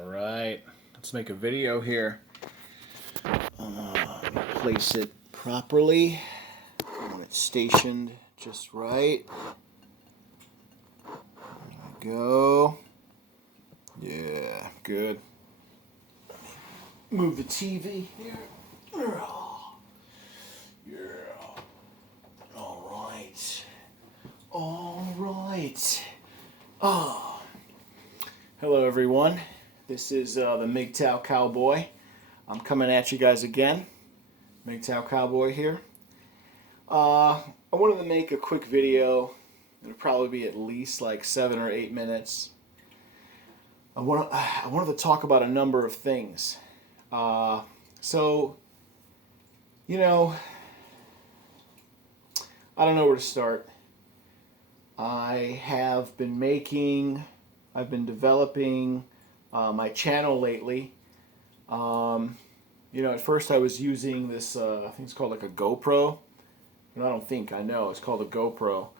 All right, let's make a video here. Place it properly. I want it stationed just right. There we go. Yeah, good. Move the TV here. Yeah. All right. All right. Oh. Hello, everyone. This is the Mgtow Cowboy. I'm coming at you guys again. Mgtow Cowboy here. I wanted to make a quick video. It'll probably be at least like 7 or 8 minutes. I wanted to talk about a number of things. So, you know, I don't know where to start. I've been developing my channel lately. At first I was using this, I think it's called like a GoPro. I know, it's called a GoPro.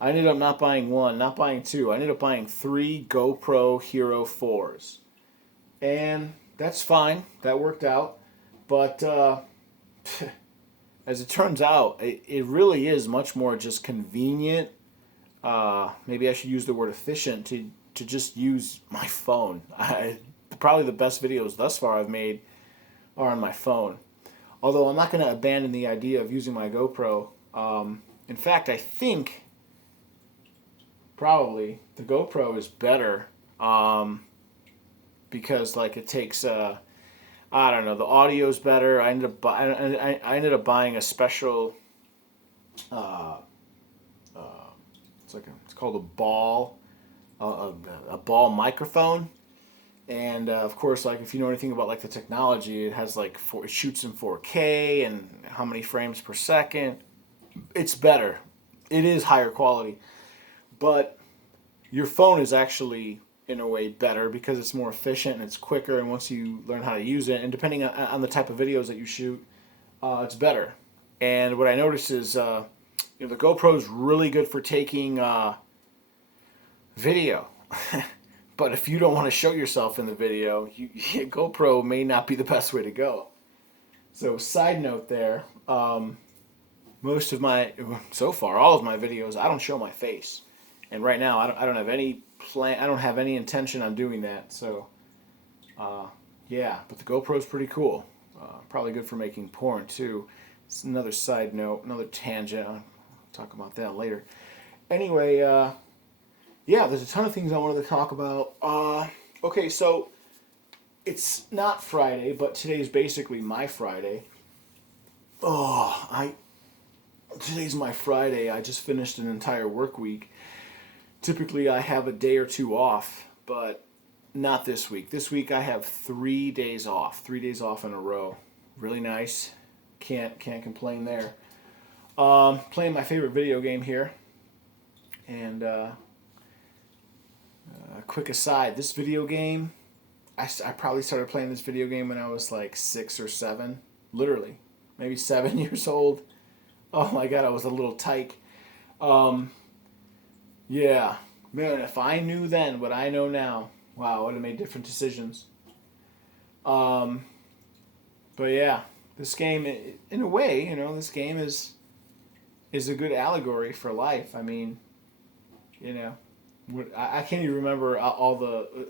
I ended up not buying one, not buying two. I ended up buying 3 GoPro Hero 4s. And that's fine. That worked out. But as it turns out, it really is much more just convenient. Maybe I should use the word efficient to just use my phone. Probably the best videos thus far I've made are on my phone. Although I'm not going to abandon the idea of using my GoPro. In fact, I think probably the GoPro is better because like it takes I don't know, the audio's better. I ended up buying a special it's called a ball microphone. And of course, like if you know anything about like the technology, it has like it shoots in 4K and how many frames per second. It's better. It is higher quality, but your phone is actually in a way better because it's more efficient and it's quicker. And once you learn how to use it, and depending on the type of videos that you shoot, it's better. And what I noticed is, the GoPro is really good for taking video. But if you don't want to show yourself in the video, GoPro may not be the best way to go. So, side note there, all of my videos, I don't show my face. And right now, I don't have any plan, I don't have any intention on doing that. So, yeah, but the GoPro is pretty cool. Probably good for making porn, too. It's another side note, another tangent. I'll talk about that later. Anyway, yeah, there's a ton of things I wanted to talk about. Okay, so it's not Friday, but today's basically my Friday. Today's my Friday. I just finished an entire work week. Typically, I have a day or two off, but not this week. This week, I have 3 days off. 3 days off in a row. Really nice. Can't complain there. Playing my favorite video game here. And a quick aside, this video game, I probably started playing this video game when I was like 6 or 7. Literally. Maybe 7 years old. Oh my god, I was a little tyke. Yeah. Man, if I knew then what I know now, wow, I would have made different decisions. But yeah, this game, in a way, this game is a good allegory for life. I mean, I can't even remember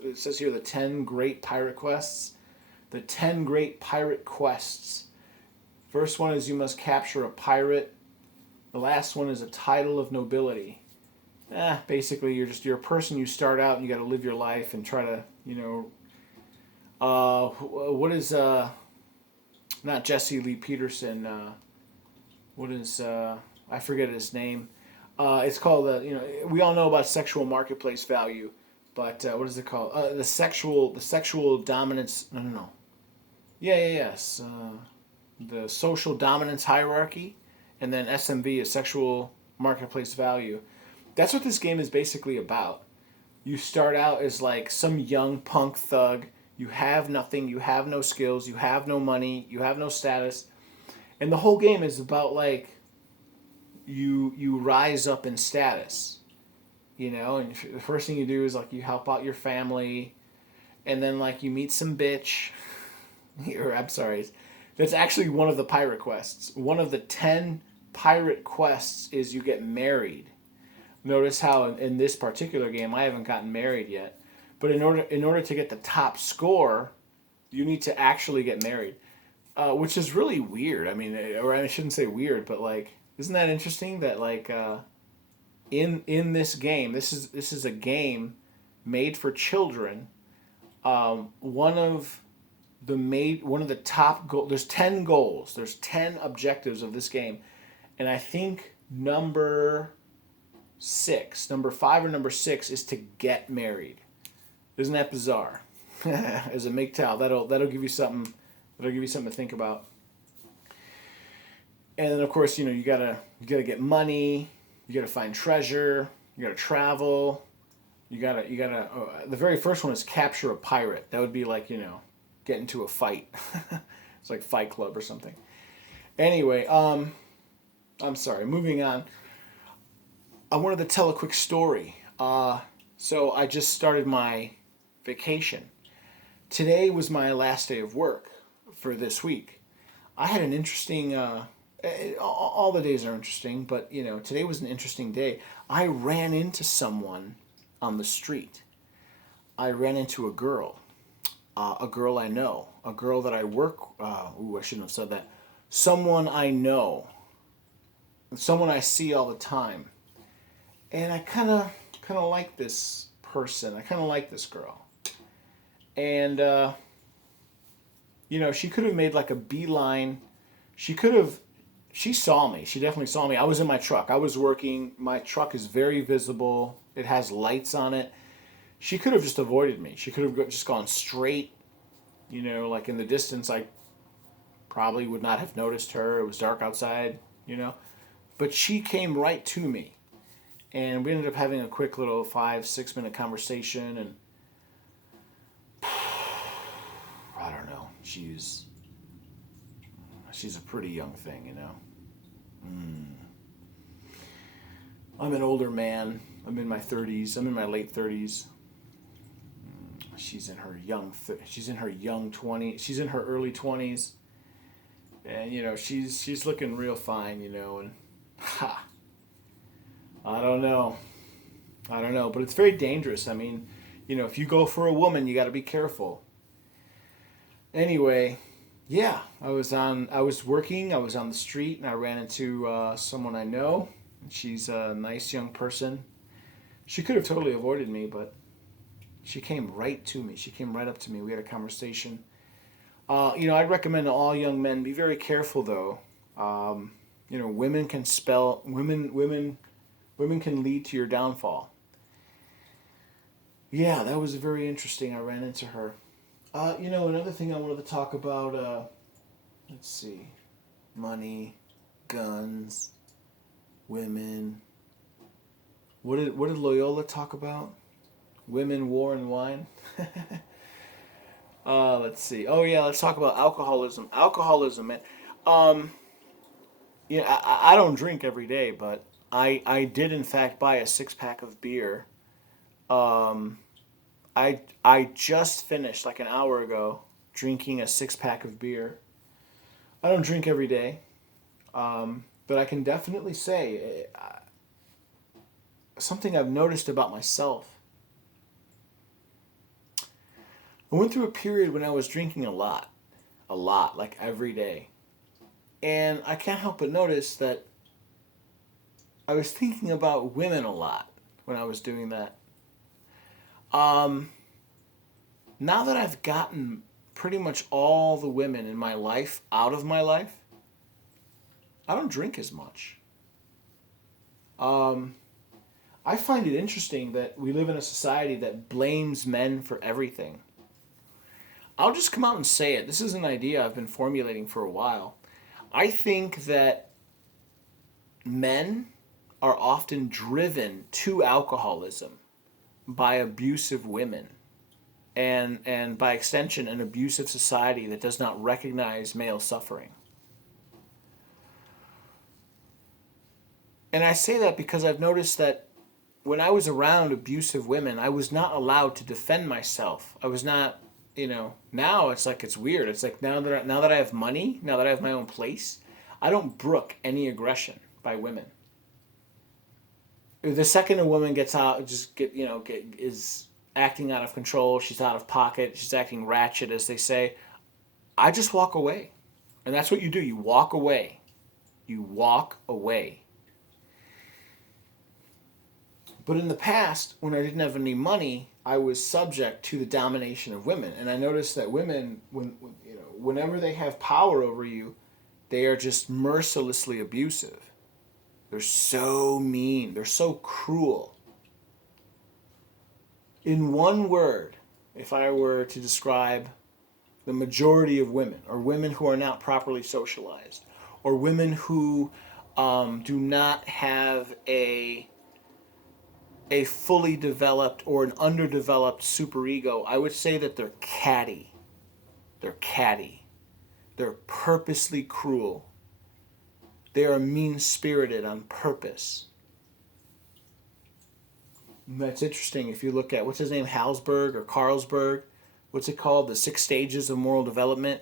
it says here the 10 great pirate quests. The 10 great pirate quests. First one is you must capture a pirate. The last one is a title of nobility. Basically you're a person, you start out and you got to live your life and try to, what is, not Jesse Lee Peterson, what is, I forget his name. It's called, we all know about sexual marketplace value, but what is it called? The sexual dominance, no. Yes. The social dominance hierarchy, and then SMV is sexual marketplace value. That's what this game is basically about. You start out as like some young punk thug. You have nothing. You have no skills. You have no money. You have no status. And the whole game is about like you rise up in status. And the first thing you do is like you help out your family. and then like you meet some bitch, or I'm sorry, that's actually one of the pirate quests. One of the 10 pirate quests is you get married. Notice how in this particular game I haven't gotten married yet, but in order to get the top score, you need to actually get married, which is really weird. I mean, or I shouldn't say weird, but like, isn't that interesting that like in this game, this is a game made for children. One of one of the top goal. There's 10 goals. There's 10 objectives of this game, and I think number 5 or number 6 is to get married. Isn't that bizarre? As a Mgtow, that'll give you something. That'll give you something to think about. And then of course you gotta get money. You gotta find treasure. You gotta travel. You gotta. The very first one is capture a pirate. That would be like get into a fight. It's like Fight Club or something. Anyway, I'm sorry. Moving on. I wanted to tell a quick story. So I just started my vacation. Today was my last day of work for this week. I had an interesting. All the days are interesting, but today was an interesting day. I ran into someone on the street. I ran into a girl I know, a girl that I work. I shouldn't have said that. Someone I know, someone I see all the time, and I kind of like this person. I kind of like this girl, and she could have made like a beeline. She could have. She saw me. She definitely saw me. I was in my truck. I was working. My truck is very visible. It has lights on it. She could have just avoided me. She could have just gone straight. Like in the distance, I probably would not have noticed her. It was dark outside, But she came right to me. And we ended up having a quick little 5-6 minute conversation. And I don't know. She's a pretty young thing, I'm an older man. I'm in my 30s. I'm in my late 30s. She's in her young 20s. She's in her early 20s. And she's looking real fine, and I don't know. But it's very dangerous. I mean, if you go for a woman, you got to be careful. Anyway, yeah, I was working, I was on the street, and I ran into someone I know. She's a nice young person. She could have totally avoided me, but she came right to me. She came right up to me. We had a conversation. I'd recommend to all young men, be very careful though. Women can lead to your downfall. Yeah, that was very interesting. I ran into her. Another thing I wanted to talk about, let's see, money, guns, women. What did Loyola talk about? Women, war, and wine? Let's see. Oh yeah, let's talk about alcoholism. Alcoholism, man. I don't drink every day, but I did in fact buy a 6-pack of beer. I just finished like an hour ago drinking a 6-pack of beer. I don't drink every day, but I can definitely say something I've noticed about myself. I went through a period when I was drinking a lot, like every day. And I can't help but notice that I was thinking about women a lot when I was doing that. Now that I've gotten pretty much all the women in my life out of my life, I don't drink as much. I find it interesting that we live in a society that blames men for everything. I'll just come out and say it. This is an idea I've been formulating for a while. I think that men are often driven to alcoholism by abusive women and by extension an abusive society that does not recognize male suffering. And I say that because I've noticed that when I was around abusive women, I was not allowed to defend myself. I was not, now it's like it's weird. It's like now that I have money, now that I have my own place, I don't brook any aggression by women. The second a woman gets out, is acting out of control, she's out of pocket, she's acting ratchet, as they say, I just walk away. And that's what you do. You walk away. You walk away. But in the past, when I didn't have any money, I was subject to the domination of women. And I noticed that women, whenever they have power over you, they are just mercilessly abusive. They're so mean. They're so cruel. In one word, if I were to describe the majority of women, or women who are not properly socialized, or women who do not have a fully developed or an underdeveloped superego, I would say that they're catty. They're catty. They're purposely cruel. They are mean-spirited on purpose. And that's interesting if you look at, what's his name, Halsberg or Carlsberg? What's it called? The 6 stages of moral development.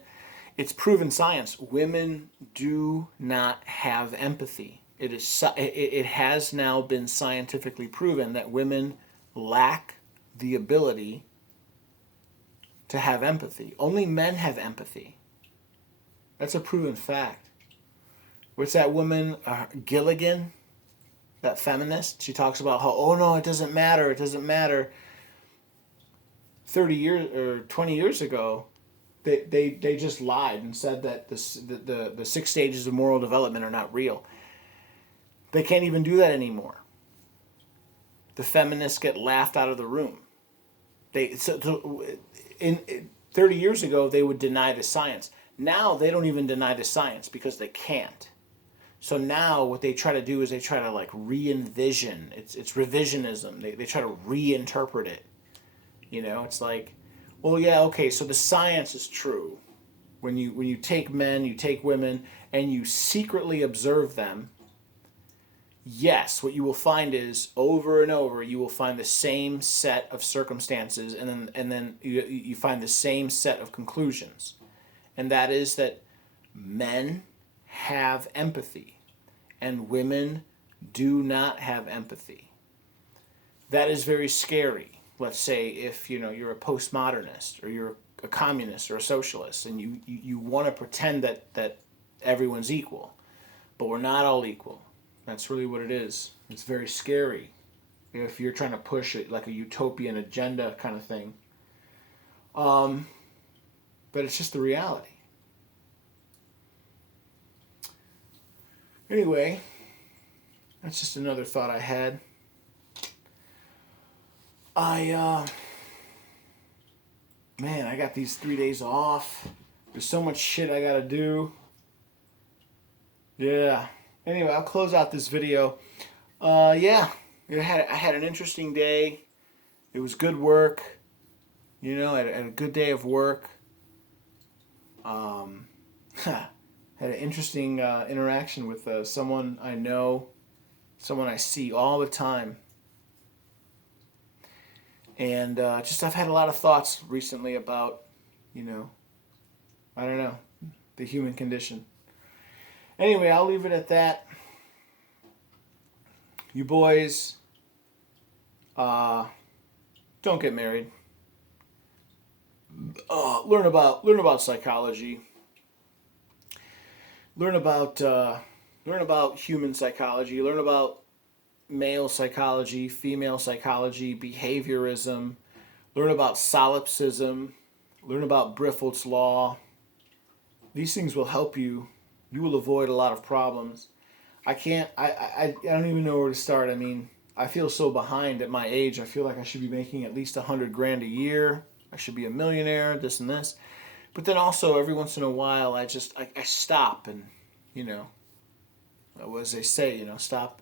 It's proven science. Women do not have empathy. It has now been scientifically proven that women lack the ability to have empathy. Only men have empathy. That's a proven fact. What's that woman, Gilligan, that feminist? She talks about how, oh no, it doesn't matter, it doesn't matter. 30 years or 20 years ago, they just lied and said that the 6 stages of moral development are not real. They can't even do that anymore. The feminists get laughed out of the room. 30 years ago, they would deny the science. Now they don't even deny the science because they can't. So now what they try to do is they try to like re-envision. It's revisionism. They try to reinterpret it. It's like, well, yeah, okay, so the science is true. When you take men, you take women, and you secretly observe them, yes, what you will find is over and over you will find the same set of circumstances, and then you find the same set of conclusions. And that is that men have empathy and women do not have empathy. That is very scary. Let's say if you're a postmodernist or you're a communist or a socialist and you want to pretend that everyone's equal, but we're not all equal. That's really what it is. It's very scary if you're trying to push it like a utopian agenda kind of thing. But it's just the reality. Anyway, that's just another thought I had. Man, I got these 3 days off. There's so much shit I gotta do. Yeah. Anyway, I'll close out this video. Yeah, I had an interesting day. It was good work. I had a good day of work. Had an interesting interaction with someone I know, someone I see all the time. And I've had a lot of thoughts recently about, I don't know, the human condition. Anyway, I'll leave it at that. You boys, don't get married. Learn about psychology. Learn about human psychology. Learn about male psychology, female psychology, behaviorism. Learn about solipsism. Learn about Brifelt's law. These things will help you. You will avoid a lot of problems. I don't even know where to start. I mean, I feel so behind at my age. I feel like I should be making at least $100,000 a year. I should be a millionaire, this and this. But then also every once in a while I stop and, as they say, stop,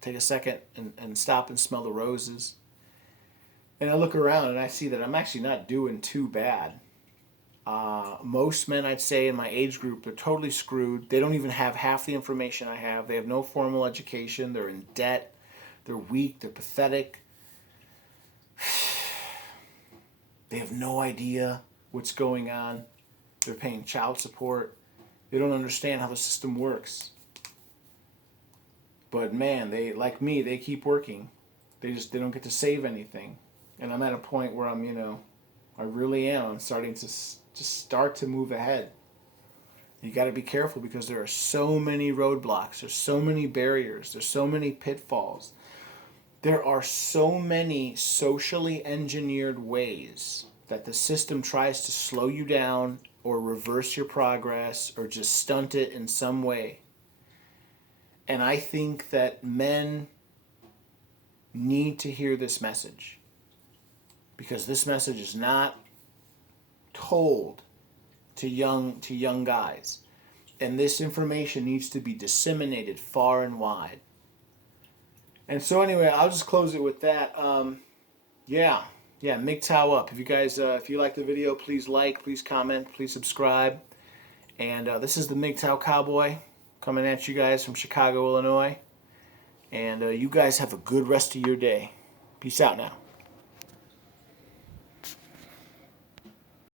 take a second and stop and smell the roses. And I look around and I see that I'm actually not doing too bad. Most men, I'd say, in my age group, they're totally screwed. They don't even have half the information I have. They have no formal education. They're in debt. They're weak. They're pathetic. They have no idea what's going on. They're paying child support. They don't understand how the system works. But man, they, like me, they keep working. They don't get to save anything. And I'm at a point where I really am. I'm starting to start to move ahead. You got to be careful because there are so many roadblocks. There's so many barriers. There's so many pitfalls. There are so many socially engineered ways that the system tries to slow you down or reverse your progress or just stunt it in some way. And I think that men need to hear this message, because this message is not told to young guys, and this information needs to be disseminated far and wide. And so anyway, I'll just close it with that. Yeah, Mgtow up. If you guys, if you like the video, please like, please comment, please subscribe. And this is the Mgtow Cowboy coming at you guys from Chicago, Illinois. And you guys have a good rest of your day. Peace out now.